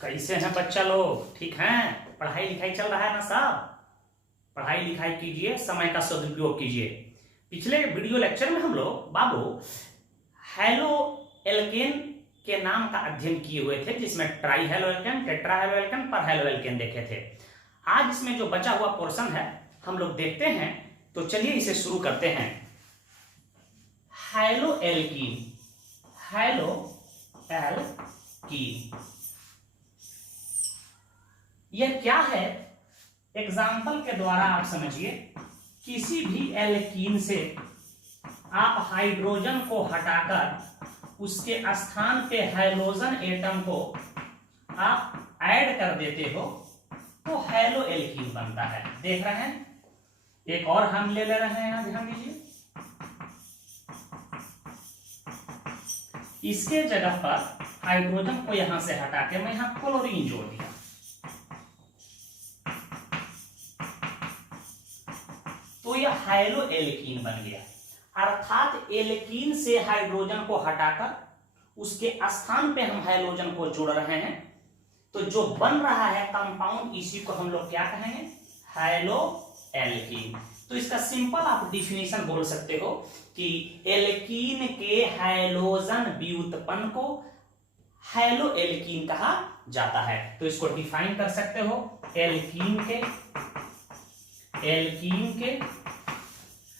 कैसे हैं बच्चा लोग? ठीक हैं? पढ़ाई लिखाई चल रहा है ना सब? पढ़ाई लिखाई कीजिए, समय का सदुपयोग कीजिए। पिछले वीडियो लेक्चर में हम लोग बाबू हैलो एल्केन के नाम का अध्ययन किए हुए थे, जिसमें tri halo alkane, tetra halo alkane, पर हैलो एल्केन देखे थे। आज इसमें जो बचा हुआ पोर्शन है हम लोग देखते हैं, तो चलिए इसे शुरू करते हैं। हैलो एल्कीन, हैलो एल्कीन यह क्या है? एग्जाम्पल के द्वारा आप समझिए। किसी भी एल्कीन से आप हाइड्रोजन को हटाकर उसके स्थान पे हाइड्रोजन एटम को आप ऐड कर देते हो तो हैलो एल्कीन बनता है। देख रहे हैं? एक और हम ले रहे हैं, यहां ध्यान दीजिए। इसके जगह पर हाइड्रोजन को यहां से हटा के मैं यहां क्लोरीन जोड़ दिया, तो यह हैलो एल्कीन बन गया। अर्थात एल्कीन से हाइड्रोजन को हटाकर उसके स्थान पे हम हाइड्रोजन को जोड़ रहे हैं, तो जो बन रहा है कंपाउंड, इसी को हम लोग क्या कहेंगे? Hello alkene. तो इसका सिंपल आप डिफिनेशन बोल सकते हो कि एल्कीन के हाइड्रोजन व्युत्पन्न को हैलो एल्कीन कहा जाता है। तो इसको डिफाइन कर सकते हो, एल्कीन के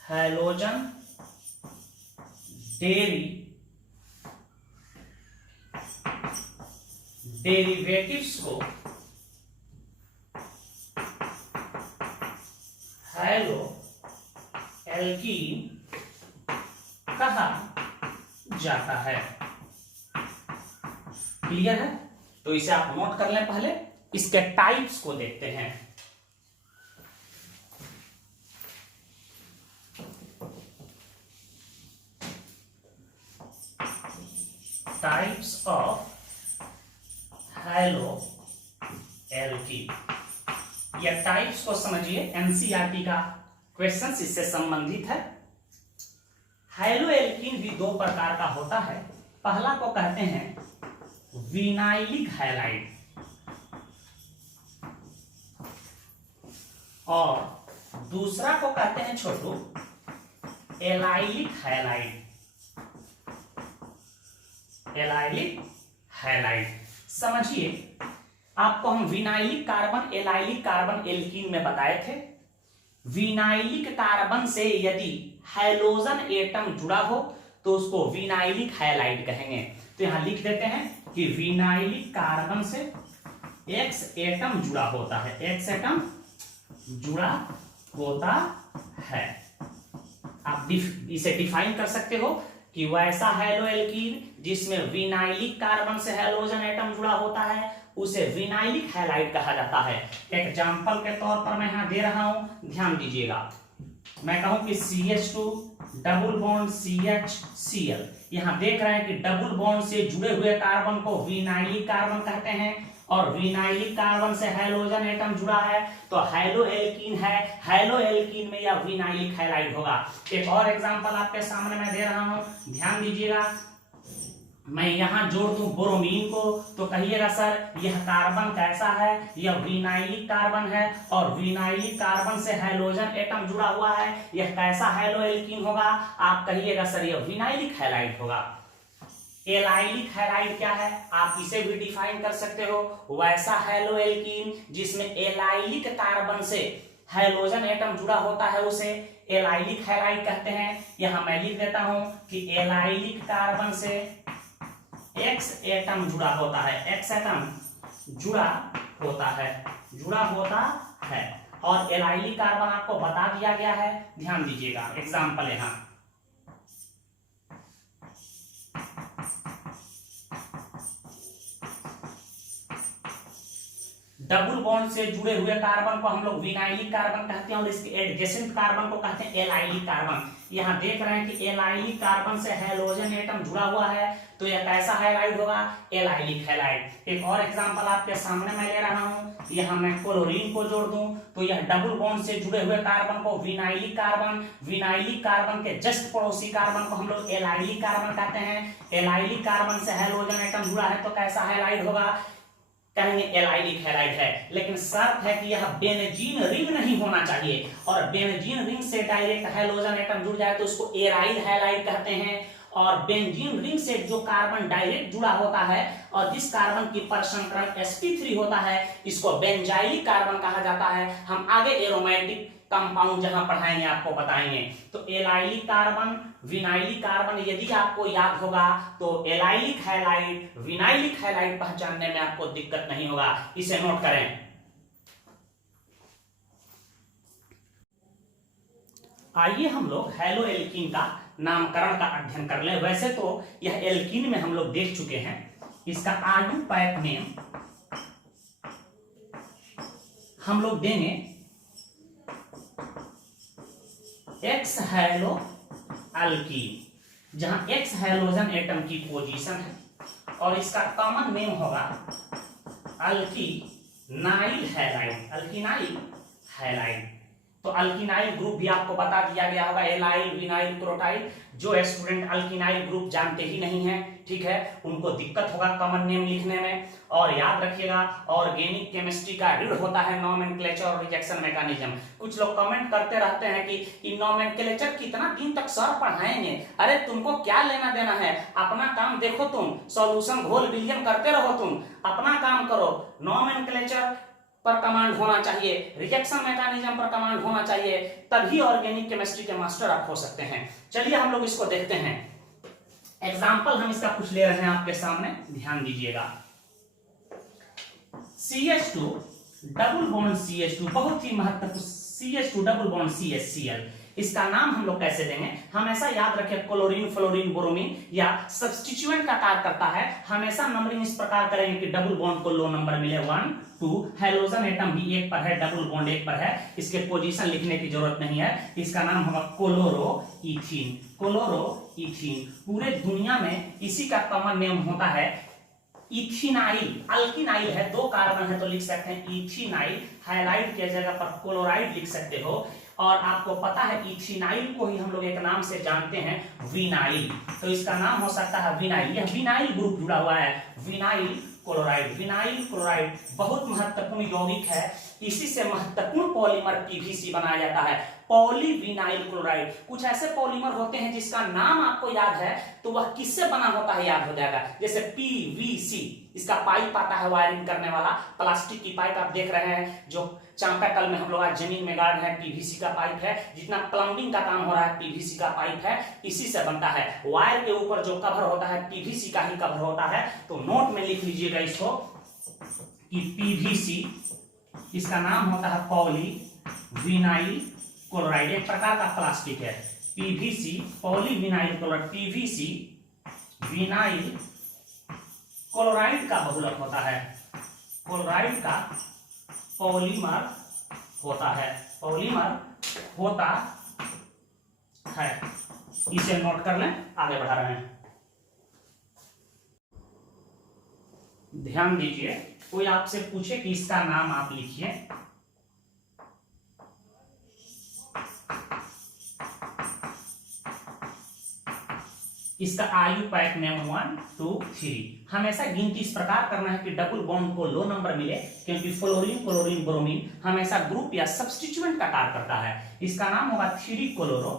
हाइड्रोजन डेरिवेटिव्स को हैलो एल्कीन कहा जाता है। क्लियर है? तो इसे आप नोट कर लें। पहले इसके टाइप्स को देखते हैं। Types of hello alkene. या टाइप्स को समझिए, एनसीईआरटी का क्वेश्चन इससे संबंधित है। हैलो एल्कीन भी दो प्रकार का होता है। पहला को कहते हैं विनाइलिक हैलाइड और दूसरा को कहते हैं छोटू एलाइलिक हैलाइड। एलाइलिक हैलाइड समझिए, आपको हम vinylic carbon, allylic carbon alkene में बताए थे। विनाइलिक कार्बन से यदि हाइड्रोजन एटम जुड़ा हो तो उसको विनाइलिक हैलाइड कहेंगे। तो यहां लिख देते हैं कि विनाइलिक कार्बन से एक्स एटम जुड़ा होता है, एक्स एटम जुड़ा होता है। आप इसे डिफाइन कर सकते हो कि वैसा हैलो एल्कीन जिसमें विनाइलिक कार्बन से हाइड्रोजन एटम जुड़ा होता है उसे विनाइलिक हैलाइड कहा जाता है। एग्जांपल के तौर पर मैं यहां दे रहा हूं, ध्यान दीजिएगा। मैं कहूं कि CH2 डबल बॉन्ड CHCl, यहां देख रहे हैं कि डबल बॉन्ड से जुड़े हुए कार्बन को विनाइलिक कार्बन कहते हैं और विनाइलिक कार्बन से हाइड्रोजन एटम जुड़ा है तो हैलो एल्कीन है। हैलो एल्कीन में यह विनाइलिक हैलाइड होगा। एक और एग्जांपल आपके सामने मैं दे रहा हूं, ध्यान दीजिएगा। मैं यहां जोड़ दूं ब्रोमीन को तो कहिएगा सर यह कार्बन कैसा है? यह विनाइलिक कार्बन है और विनाइलिक कार्बन से हाइड्रोजन एटम जुड़ा हुआ है, यह कैसा हैलो एल्कीन होगा? आप कहिएगा सर यह विनाइलिक हैलाइड होगा। एलाइलिक हैलाइड क्या है? आप इसे भी डिफाइन कर सकते हो, वैसा हैलो एल्कीन जिसमें एलाइलिक कार्बन से हाइड्रोजन एटम जुड़ा होता है उसे एलाइलिक हैलाइड कहते हैं। यहां मैं लिख देता हूं कि एलाइलिक कार्बन से एक्स एटम जुड़ा होता है, एक्स एटम जुड़ा होता है और एलाइलिक कार्बन आपको बता दिया गया है। ध्यान दीजिएगा, एग्जांपल यहां डबल बॉन्ड से जुड़े हुए कार्बन को हम लोग विनाइलिक कार्बन कहते हैं और इसके एडजेसेंट कार्बन को कहते हैं एलाइलिक कार्बन। यहां देख रहे हैं कि एलाइलिक कार्बन से हाइड्रोजन एटम जुड़ा हुआ है तो यह कैसा हैलाइड होगा? Allylic halide. एक और एग्जांपल आपके सामने मैं ले रहा हूं, यहां मैं क्लोरीन को जोड़ दूं तो यह डबल बॉन्ड से जुड़े हुए कार्बन को विनाइलिक कार्बन के जस्ट पड़ोसी कार्बन को हम लोग एलाइलिक कार्बन कहते हैं। एलाइलिक कार्बन से हाइड्रोजन एटम जुड़ा है तो कैसा हैलाइड होगा? कहेंगे एलाइलिक हैलाइड है, लेकिन शर्त है कि यह बेंजीन रिंग नहीं होना चाहिए, और बेंजीन रिंग से डायरेक्ट हाइड्रोजन एटम जुड़ जाए तो उसको एराइल हैलाइड कहते हैं, और बेंजीन रिंग से जो कार्बन डायरेक्ट जुड़ा होता है और जिस कार्बन की परसंकरण sp3 होता है इसको बेंजाइलिक कार्बन कहा जाता है। हम आगे एरोमेटिक कंपाउंड जहां पढ़ाएंगे आपको बताएंगे। तो एलाइलिक कार्बन, विनाइलिक कार्बन यदि आपको याद होगा तो एलाइलिक हैलाइड, विनाइलिक हैलाइड पहचानने में आपको दिक्कत नहीं होगा, इसे नोट करें। आइए हम लोग हैलो एल्कीन का नामकरण का अध्ययन कर लें। वैसे तो यह एल्कीन में हम लोग देख चुके हैं, इसका आयुपैक नेम हम लोग देंगे एक्स हैलो अल्कीन, जहां एक्स हैलोजन एटम की पोजीशन है, और इसका कॉमन नेम होगा अल्कीनाइल हैलाइड, अल्कीनाइल हैलाइड। तो अल्कीनाइल ग्रुप भी आपको बता दिया गया होगा, एलाइल, विनाइल, क्रोटाइल। जो स्टूडेंट अल्कीनाइल ग्रुप जानते ही नहीं है, ठीक है, उनको दिक्कत होगा कॉमन नेम लिखने में। और याद रखिएगा ऑर्गेनिक केमिस्ट्री का रीढ़ होता है नोमेनक्लेचर और रिजेक्शन मैकेनिज्म। कुछ लोग कमेंट करते रहते हैं कि नोमेनक्लेचर कितना दिन तक सर पढ़ाएंगे। अरे तुमको क्या लेना देना है, अपना काम देखो, तुम सॉल्यूशन घोल विलयन करते रहो, तुम अपना काम करो। नोमेनक्लेचर पर कमांड होना चाहिए, रिजेक्शन मैकेनिज्म पर कमांड होना चाहिए, तभी ऑर्गेनिक केमिस्ट्री के मास्टर आप हो सकते हैं। चलिए हम लोग इसको देखते हैं। एग्जाम्पल हम इसका कुछ ले रहे हैं आपके सामने, ध्यान दीजिएगा। CH2 डबल बॉन्ड CH2, बहुत ही महत्वपूर्ण, CH2 डबल बॉन्ड CHCl, इसका नाम हम लोग कैसे देंगे? हमेशा याद रखें क्लोरीन, फ्लोरीन, ब्रोमीन या सब्स्टिट्यूएंट का कार्य करता है। हमेशा नंबरिंग इस प्रकार करेंगे कि डबल बॉन्ड को लो नंबर मिले 1 2, हाइड्रोजन एटम भी एक पर है, डबल बॉन्ड एक पर है, इसके पोजीशन लिखने की जरूरत नहीं है। इसका नाम होगा क्लोरोईथीन, क्लोरोईथीन। पूरे दुनिया में इसी का कॉमन नेम होता है इथिनाइल। अल्किनाइल है, 2 कार्बन है तो लिख सकते हैं इथिनाइल, हाइलाइड की जगह पर क्लोराइड लिख सकते हो। और आपको पता है इथिनाइल को ही हम लोग एक नाम से जानते हैं विनाइल, तो इसका नाम हो सकता है विनाइल। यह विनाइल ग्रुप जुड़ा हुआ है, विनाइल क्लोराइड। विनाइल क्लोराइड बहुत महत्वपूर्ण यौगिक है, इसी से महत्वपूर्ण पॉलीमर पीवीसी बनाया जाता है, पॉलीविनाइल क्लोराइड। कुछ ऐसे पॉलीमर होते हैं जिसका नाम आपको याद है तो वह किससे बना होता है याद हो जाएगा, जैसे पीवीसी, इसका पाइप आता है वायरिंग करने वाला, प्लास्टिक की पाइप आप देख रहे हैं जो चांपाकल में हम लोग आज जमीन में गाड़ रहे हैं, पीवीसी का पाइप है। जितना प्लम्बिंग का काम हो रहा है पीवीसी का पाइप है, इसी से बनता है। वायर के ऊपर जो कवर होता है पीवीसी का ही कवर होता है। तो नोट में लिख लीजिएगा इसको कि पीवीसी, इसका नाम होता है पॉलीविनाइल क्लोराइड, एक प्रकार का प्लास्टिक है। PVC, polyvinyl chloride, PVC vinyl chloride का बहुलक होता है, क्लोराइड का पॉलीमर होता है, पॉलीमर होता है। इसे नोट कर लें, आगे बढ़ा रहे हैं। ध्यान दीजिए, कोई आपसे पूछे कि इसका नाम आप लिखिए, इसका आयुपैक नेम 1 2 3। हमेशा गिनती इस प्रकार करना है कि डबल बॉन्ड को लो नंबर मिले, क्योंकि फ्लोरीन, क्लोरीन, ब्रोमीन हमेशा ग्रुप या सब्स्टिट्यूएंट का कार्य करता है। इसका नाम होगा 3 chloro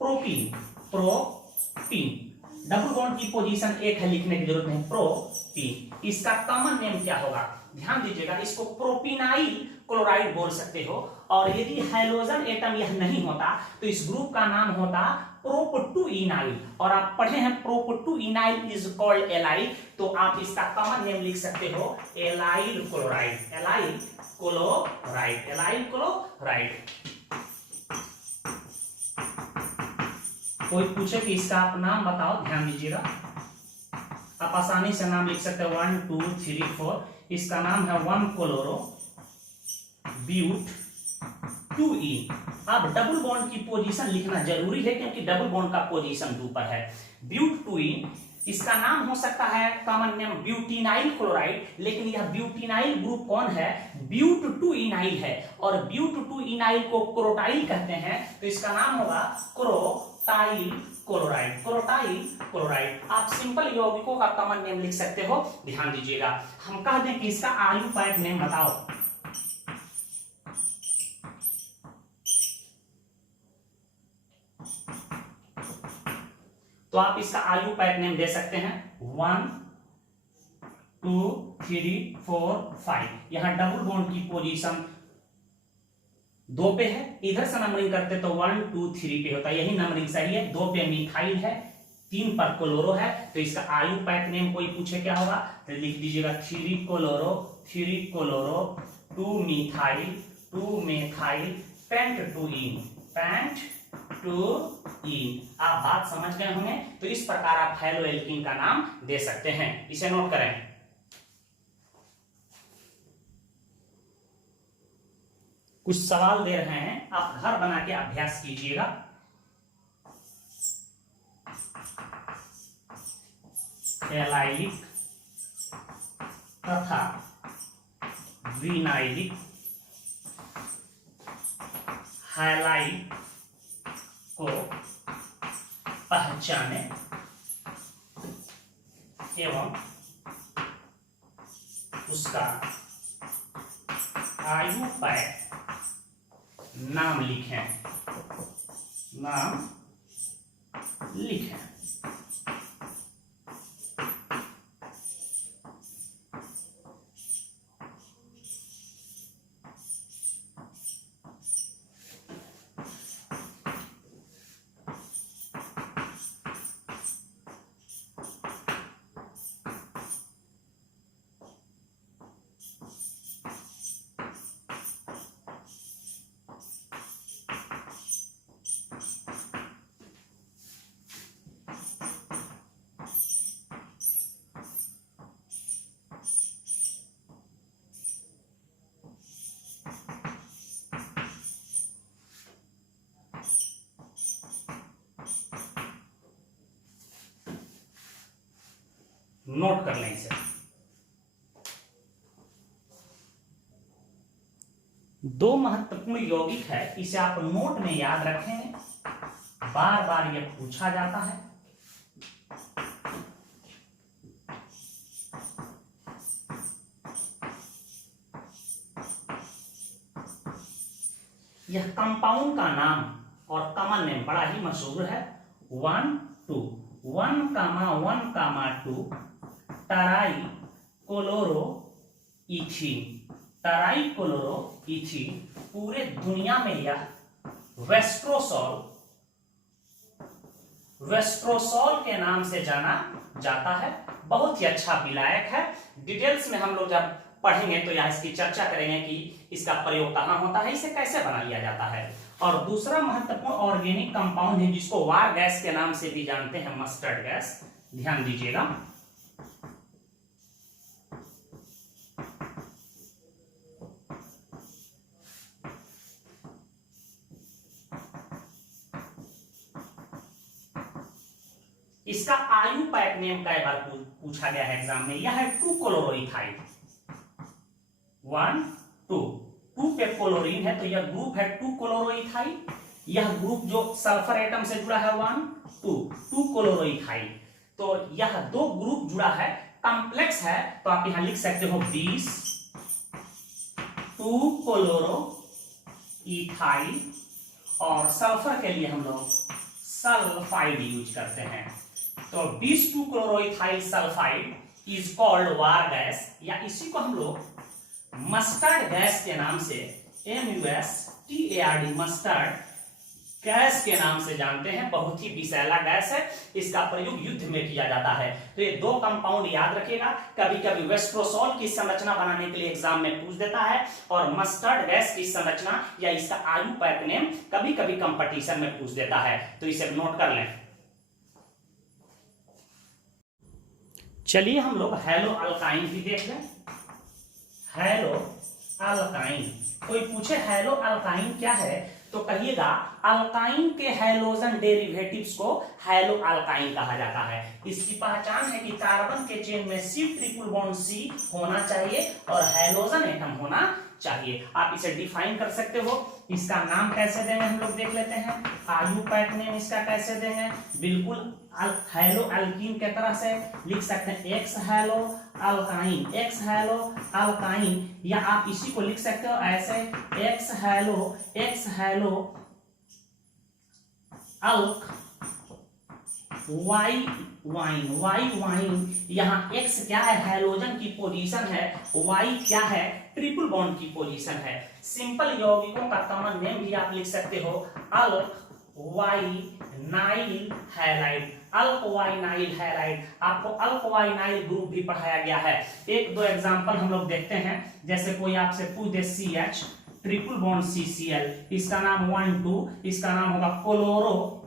propene, propene. Double bond की पोजीशन एक है, लिखने की जरूरत नहीं, प्रोपीन। इसका कॉमन नेम क्या होगा? ध्यान दीजिएगा, इसको प्रोपीनाइल क्लोराइड बोल सकते हो। और यदि हाइड्रोजन एटम यह नहीं होता तो इस ग्रुप का नाम होता प्रोप-टू-इनाइल, और आप पढ़े हैं प्रोप-टू-इनाइल इज कॉल्ड एलाइल, तो आप इसका कॉमन नेम लिख सकते हो allyl chloride, allyl chloride, allyl chloride. कोई पूछे कि इसका आप नाम बताओ, ध्यान दीजिएगा, आप आसानी से नाम लिख सकते हो 1 2 3 4। इसका नाम है 1 क्लोरो ब्यूट 2 अब डबल बॉन्ड की पोजीशन लिखना जरूरी है, क्योंकि डबल बॉन्ड का पोजीशन 2 पर है। ब्यूट 2, इसका नाम हो सकता है कॉमन नेम ब्यूटिनाइल क्लोराइड, लेकिन यह ब्यूटिनाइल ग्रुप कौन है? ब्यूट-टू-इनाइल है, और ब्यूट-टू-इनाइल को क्रोटाइल कहते हैं, तो इसका नाम होगा क्रोटाइल क्रोटाइल क्लोराइड, क्रोटाइल क्लोराइड। आप सिंपल यौगिकों का कॉमन नेम लिख सकते हो, ध्यान दीजिएगा। हम कह दें कि इसका आयुपायक नेम बताओ, तो आप इसका आयुपायक नेम दे सकते हैं 1 2 3 4 5। यहां डबल बॉन्ड की पोजीशन 2 पे है, इधर से नंबरिंग करते तो 1 2 3 पे होता है, यही नंबरिंग सही है। 2 पे मिथाइल है, 3 पर क्लोरो है, तो इसका आयुपायक नेम कोई पूछे क्या होगा तो लिख दीजिएगा 3 क्लोरो 2 मिथाइल पेंट टू इन। आप बात समझ गए होंगे। तो इस प्रकार आप हैलोएल्कीन का नाम दे सकते हैं, इसे नोट करें। कुछ सवाल दे रहे हैं, आप घर बना के अभ्यास कीजिएगा। एलाइलिक तथा विनाइलिक हैलाइड को पहचाने एवं उसका आयुपायक नाम लिखें। नोट कर लें इसे। दो महत्वपूर्ण यौगिक है, इसे आप नोट में याद रखें, बार बार यह पूछा जाता है। यह कंपाउंड का नाम और कॉमन नेम बड़ा ही मशहूर है। 1 2 1,1,2 टराई क्लोरोइथीन। पूरे दुनिया में यह वेस्ट्रोसॉल के नाम से जाना जाता है। बहुत ही अच्छा विलायक है। डिटेल्स में हम लोग जब पढ़ेंगे तो यह इसकी चर्चा करेंगे कि इसका प्रयोग कहां होता है, इसे कैसे बना लिया जाता है। और दूसरा महत्वपूर्ण ऑर्गेनिक कंपाउंड है जिसको वार गैस के नाम से भी जानते हैं, मस्टर्ड गैस। ध्यान दीजिएगा। इसका आयुपायक नेम कई बार पूछा गया है एग्जाम में। यह है 2 क्लोरोइथाइल। 1 2 पे क्लोरीन है तो यह ग्रुप है 2 क्लोरोइथाइल। यह ग्रुप जो सल्फर एटम से जुड़ा है 1 2 क्लोरोइथाइल। तो यह दो ग्रुप जुड़ा है, कॉम्प्लेक्स है, तो आप यहां लिख सकते हो 20 2 क्लोरोइथाइल। और सल्फर के लिए हम लोग सल्फाइड यूज करते हैं। तो 20 2 chloroethyl sulphide is called war gas, या इसी को हम लोग मस्टर्ड गैस के नाम से MUSTARD मस्टर्ड गैस के नाम से जानते हैं। बहुत ही विषैला गैस है, इसका प्रयोग युद्ध में किया जाता है। तो ये दो कंपाउंड याद रखिएगा। कभी कभी वेस्ट्रोसॉल की संरचना बनाने के लिए एग्जाम में पूछ देता है, और मस्टर्ड गैस की संरचना या इसका आयुपायक नेम कभी कभी कंपटीशन में पूछ देता है, तो इसे नोट कर लें। चलिए हम लोग हैलो अल्काइन भी देख लें। हैलो अल्काइन, कोई पूछे हैलो अल्काइन क्या है तो कहिएगा अल्काइन के हैलोजन डेरिवेटिव्स को हैलो अल्काइन कहा जाता है। इसकी पहचान है कि कार्बन के चेन में C होना चाहिए और हैलोजन एटम होना चाहिए। आप इसे डिफाइन कर सकते हो, इसका नाम कैसे देंगे हम लोग देख लेते हैं। आयुपैक नेम इसका कैसे देंगे, बिल्कुल हेलो एल्कीन के तरह से लिख सकते हैं, x hello alkyne, x hello alkyne, या आप इसी को लिख सकते हो ऐसे एक्स हेलो अल्क वाई वाइन। यहाँ एक्स क्या है, हैलोजन की पोजीशन है, वाई क्या है, ट्रिपल बॉन्ड की पोजीशन है। सिंपल यौगिकों का कॉमन नेम भी आप लिख सकते हो अल्क वाइनाइल हैलाइड, अल्क वाइनाइल हैलाइड। आपको अल्क वाइनाइल ग्रुप भी पढ़ाया गया है। एक दो एग्जांपल हम लोग देखते हैं, जैसे कोई आपसे पूछ दे CH ट्रिपल बॉन्ड CCl, इसका नाम 1,2, इसका नाम होगा क्लोरो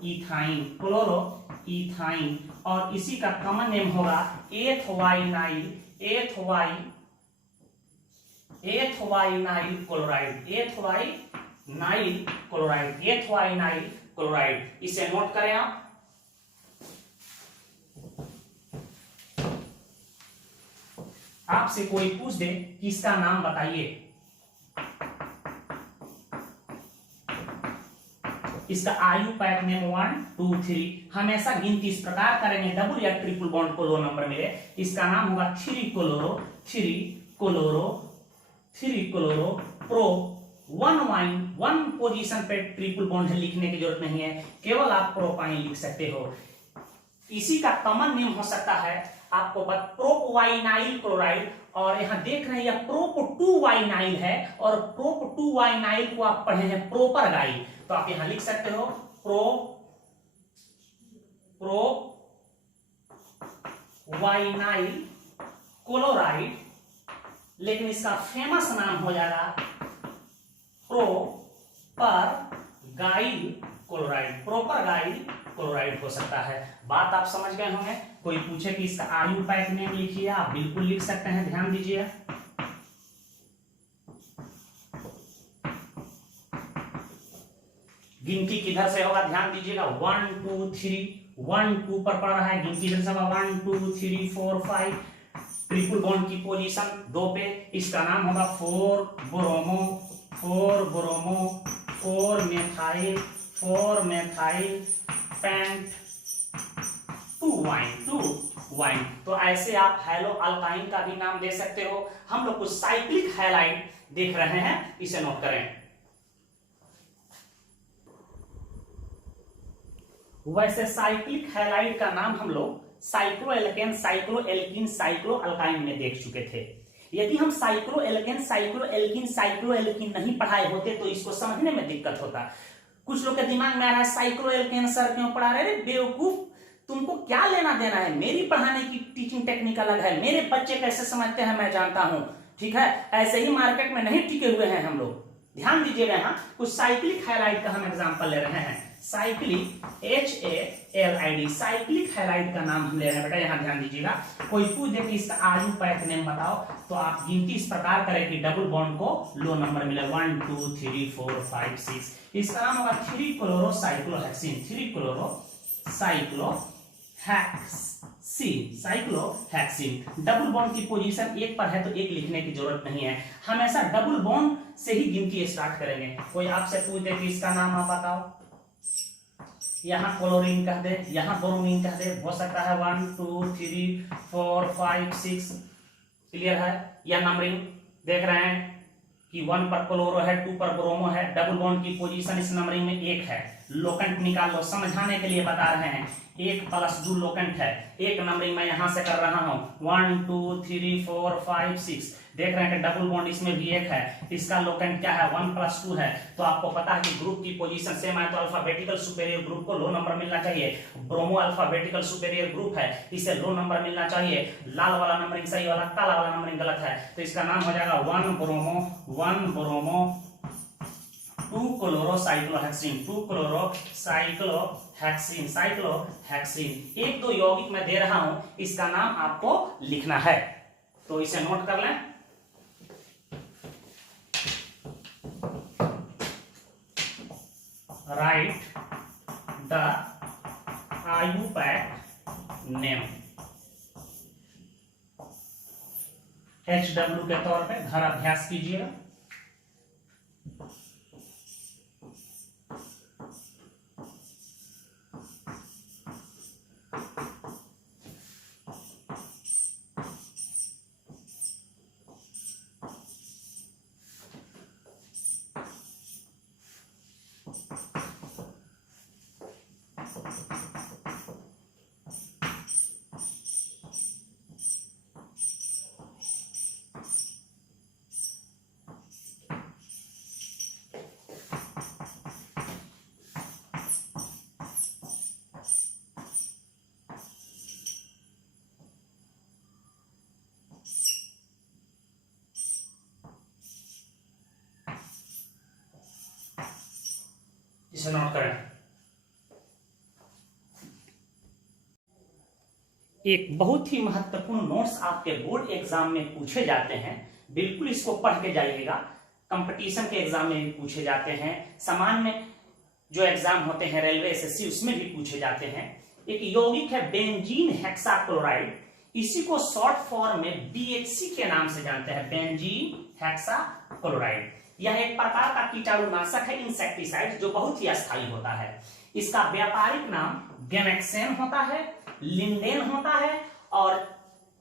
इथाइन, और इसी का कॉमन नेम होगा एथ वाइनाइल क्लोराइड। इसे नोट करें आप। आपसे कोई पूछ दे कि इसका नाम बताइए, इसका आयुपैक नेम 1 2 3, हमेशा गिनती इस प्रकार करेंगे, डबल या ट्रिपल बॉन्ड को लो नंबर मिले। इसका नाम होगा 3 क्लोरो प्रो 1 वाइन, 1 पोजीशन पे ट्रिपल बॉन्ड है, लिखने की जरूरत नहीं है, केवल आप प्रोपाइन लिख सकते हो। इसी का कॉमन नेम हो सकता है आपको प्रोपवाइनाइल क्लोराइड, और यहां देख रहे हैं यह प्रोप 2 वाइनाइल है, और प्रोप 2 वाइनाइल को आप पढ़े हैं प्रोपर गाइल, तो आप यहां लिख सकते हो प्रोवाइनाइल क्लोराइड, लेकिन इसका फेमस नाम हो जाएगा प्रोपर गाइल क्लोराइड हो सकता है। बात आप समझ गए होंगे। कोई पूछे कि इसका आयुपैक नेम लिखिए, आप बिल्कुल लिख सकते हैं, ध्यान दीजिए। गिनती किधर से होगा ध्यान दीजिएगा, 1 2 3, 1 2 पर पड़ रहा है, गिनती इधर से होगा 1 2 3 4 5, ट्रिपल बॉन्ड की पोजीशन 2 पे, इसका नाम होगा 4 ब्रोमो 4 मेथाइल पेंट 2 वाइन। तो ऐसे आप हैलो अल्काइन का भी नाम दे सकते हो। हम लोग कुछ साइक्लिक हैलाइड देख रहे हैं, इसे नोट करें। वैसे साइक्लिक हैलाइड का नाम हम लोग साइक्लोएल्केन, साइक्लोएल्कीन, साइक्लोअल्काइन में देख चुके थे। यदि हम साइक्लोएल्केन, साइक्लोएल्कीन नहीं पढ़ाए होते तो इसको समझने में दिक्कत होता। कुछ लोग के दिमाग में आ रहा है साइक्लोएल्केन सर क्यों पढ़ा रहे, अरे बेवकूफ, तुमको क्या लेना देना है, मेरी पढ़ाने की टीचिंग टेक्निक अलग है, मेरे बच्चे कैसे समझते हैं मैं जानता हूं, ठीक है। ऐसे ही मार्केट में नहीं टिके हुए हैं हम लोग। ध्यान दीजिएगा, यहाँ कुछ साइक्लिक हैलाइड का हम एग्जांपल ले रहे हैं। साइक्लिक HALID, साइक्लिक हैलाइड का नाम हम ले रहे हैं बेटा, यहां ध्यान दीजिएगा। कोई पूछ दे कि इसका आयुपैक नेम बताओ, तो आप गिनती इस प्रकार करें कि डबल बॉन्ड को लो नंबर मिले, 1 2 3 4 5 6। इसका नाम होगा 3 क्लोरो साइक्लोहेक्सिन। डबल बॉन्ड की पोजीशन 1 पर है तो 1 लिखने की जरूरत नहीं है, हमेशा डबल बॉन्ड से ही गिनती स्टार्ट करेंगे। कोई आपसे पूछ दे कि इसका नाम आप बताओ, यहाँ क्लोरीन कह दे, यहाँ ब्रोमीन कह दे, हो सकता है 1 2 3 4 5 6, क्लियर है। या नंबरिंग देख रहे हैं कि 1 पर क्लोरो है, 2 पर ब्रोमो है, डबल बॉन्ड की पोजीशन इस नंबरिंग में 1 है। लोकेंट निकाल लो, समझाने के लिए बता रहे हैं, 1 + 2 लोकेंट है। एक नंबरिंग मैं यहां से कर रहा हूं, 1 2 3 4 5 6, देख रहे हैं कि डबल बॉन्ड इसमें भी 1 है, इसका लोकेंट क्या है 1 + 2 है। तो आपको पता है कि ग्रुप की पोजीशन सेम है तो अल्फाबेटिकल सुपेरियर ग्रुप को लो नंबर मिलना चाहिए। ब्रोमो अल्फाबेटिकल सुपेरियर ग्रुप है, इसे लो नंबर मिलना चाहिए। लाल वाला नंबरिंग सही वाला, काला वाला नंबरिंग गलत है, तो इसका नाम हो जाएगा 1 ब्रोमो 2 क्लोरो साइक्लोहेक्सिन। एक दो यौगिक मैं दे रहा हूं, इसका नाम आपको लिखना है, तो इसे नोट कर लें। Right the IUPAC name, HW के तौर पे घर अभ्यास कीजिएगा। इसे नोट करें। एक बहुत ही महत्वपूर्ण नोट्स आपके बोर्ड एग्जाम में पूछे जाते हैं, बिल्कुल इसको पढ़ के जाइएगा। कंपटीशन के एग्जाम में भी पूछे जाते हैं, सामान्य जो एग्जाम होते हैं रेलवे एसएससी उसमें भी पूछे जाते हैं। एक यौगिक है बेंजीन हेक्साक्लोराइड, इसी को शॉर्ट फॉर्म में बीएचसी के नाम से जानते हैं, बेंजीन हेक्साक्लोराइड। यह एक प्रकार का कीटाणुनाशक है, इंसेक्टिसाइड, जो बहुत ही अस्थायी होता है। इसका व्यापारिक नाम गेमेक्सेन होता है, लिंडेन होता है और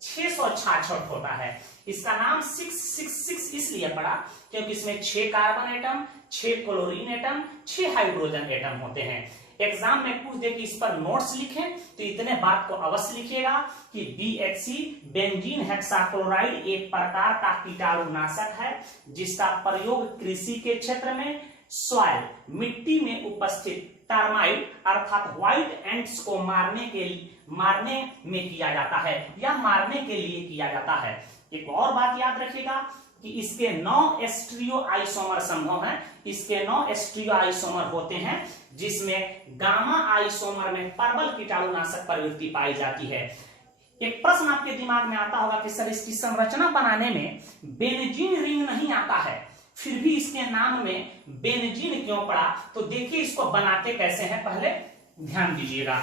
666 होता है। इसका नाम 666 इसलिए पड़ा क्योंकि इसमें 6 carbon atom, 6 chlorine atom, 6 hydrogen atom होते हैं। एग्जाम में पूछ दे कि इस पर नोट्स लिखें तो इतने बात को अवश्य लिखिएगा कि बीएचसी बेंजीन हेक्साक्लोराइड एक प्रकार का कीटाणुनाशक है जिसका प्रयोग कृषि के क्षेत्र में, सॉइल मिट्टी में उपस्थित टर्माइट अर्थात व्हाइट एंट्स को मारने में किया जाता है या मारने के लिए किया जाता है। एक और बात याद रखिएगा कि इसके 9 एस्ट्रियो आइसोमर संभव हैं। इसके 9 एस्ट्रियो आइसोमर होते हैं जिसमें गामा आइसोमर में प्रबल कीटाणुनाशक प्रवृत्ति पाई जाती है। एक प्रश्न आपके दिमाग में आता होगा कि सर इसकी संरचना बनाने में बेंजीन रिंग नहीं आता है, फिर भी इसके नाम में बेंजीन क्यों पड़ा? तो देखिए इसको बनाते कैसे हैं, पहले ध्यान दीजिएगा।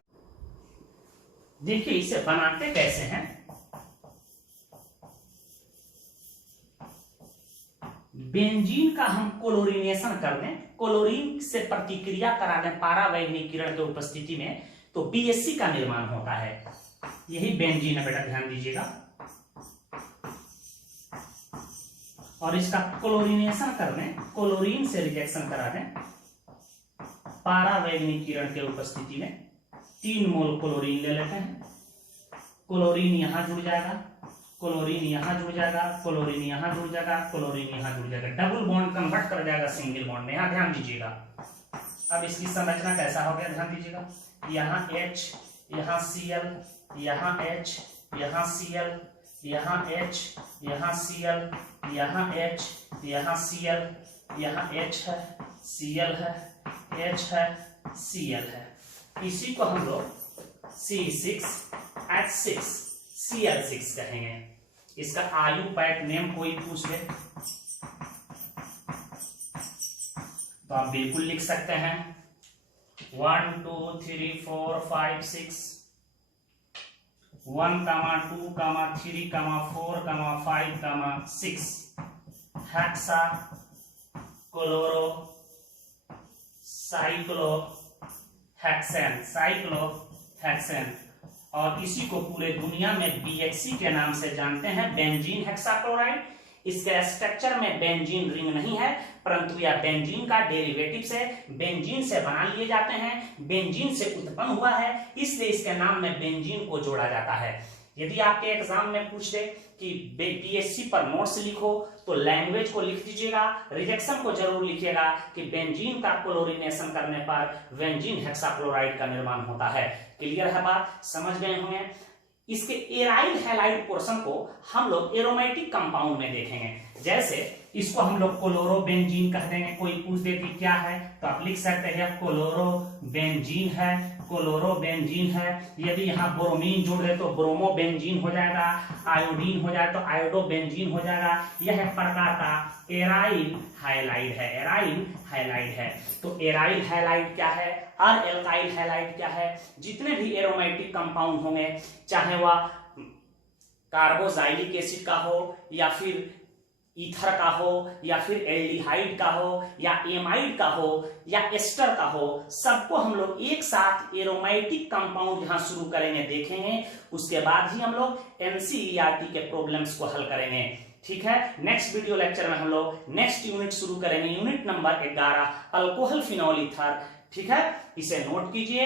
देखिए इसे बनाते कैसे हैं। बेंजीन का हम क्लोरीनेशन कर दें, क्लोरीन से प्रतिक्रिया करा दें पारावैगनीकरण की उपस्थिति में, तो बीएचसी का निर्माण होता है। यही बेंजीन है बेटा, ध्यान दीजिएगा। और इसका क्लोरीनेशन कर दें, क्लोरीन से रिएक्शन करा दें पारावैगनीकरण के उपस्थिति में, 3 मोल क्लोरीन ले लेते हैं। क्लोरीन यहां जुड़ जाएगा, क्लोरीन यहां जुड़ जाएगा, क्लोरीन यहां जुड़ जाएगा, क्लोरीन यहां जुड़ जाएगा, डबल बॉन्ड कन्वर्ट कर जाएगा सिंगल बॉन्ड में। यहां ध्यान दीजिएगा। अब इसकी संरचना कैसा हो गया, ध्यान दीजिएगा। यहाँ H, यहाँ Cl, यहाँ H, यहाँ Cl, यहाँ H, यहाँ Cl, यहाँ H, यहाँ Cl, यहाँ H है, Cl है, H है, Cl है। इसी को हम लोग C6H6 Cl6 कहेंगे। इसका आयु पैट नेम कोई पूछ ले तो आप बिल्कुल लिख सकते हैं 1 2 3 4 5 6 1, 2, 3, 4, 5, 6 हेक्सा क्लोरो साइक्लोहेक्सेन, और इसी को पूरे दुनिया में बीएचसी के नाम से जानते हैं, बेंजीन हेक्साक्लोराइड। इसके स्ट्रक्चर में बेंजीन रिंग नहीं है, परंतु यह बेंजीन का डेरिवेटिव से, बेंजीन से बना लिए जाते हैं, बेंजीन से उत्पन्न हुआ है, इसलिए इसके नाम में बेंजीन को जोड़ा जाता है। यदि आपके एग्जाम में पूछ दे कि बीएचसी पर नोट्स लिखो तो लैंग्वेज को लिख दीजिएगा, रिजेक्शन को जरूर लिखिएगा कि बेंजीन का क्लोरीनेशन करने पर बेंजीन हेक्साक्लोराइड का निर्माण होता है। क्लियर है बात, समझ गए होंगे। इसके एराइल हैलाइड पोर्शन को हम लोग एरोमेटिक कंपाउंड में देखेंगे। जैसे इसको हम लोग क्लोरोबेंजीन कह देंगे। कोई पूछ दे कि क्या है तो आप लिख सकते हैं क्लोरोबेंजीन है, क्लोरोबेंजीन है। यदि यहाँ ब्रोमीन जोड़ दे तो ब्रोमोबेंजीन हो जाएगा, आयोडीन हो जाए तो आयोडोबेंजीन हो जाएगा। यह एक प्रकार का एराइल हैलाइड है, एराइल हैलाइड है। तो एराइल हैलाइड क्या है और एल्काइल हैलाइड क्या है? जितने भी एरोमेटिक कंपाउंड होंगे, चाहे वह कार्बोक्सिलिक एसिड का हो या फिर ईथर का हो या फिर एल्डिहाइड का हो या एमाइड का हो या एस्टर का हो, सबको हम लोग एक साथ एरोमेटिक कंपाउंड जहां शुरू करेंगे देखेंगे, उसके बाद ही हम लोग एनसीईआरटी के प्रॉब्लम्स को हल करेंगे। ठीक है, नेक्स्ट वीडियो लेक्चर में हम लोग नेक्स्ट यूनिट शुरू करेंगे, unit number 11 alcohol phenol ether. ठीक है, इसे नोट कीजिए।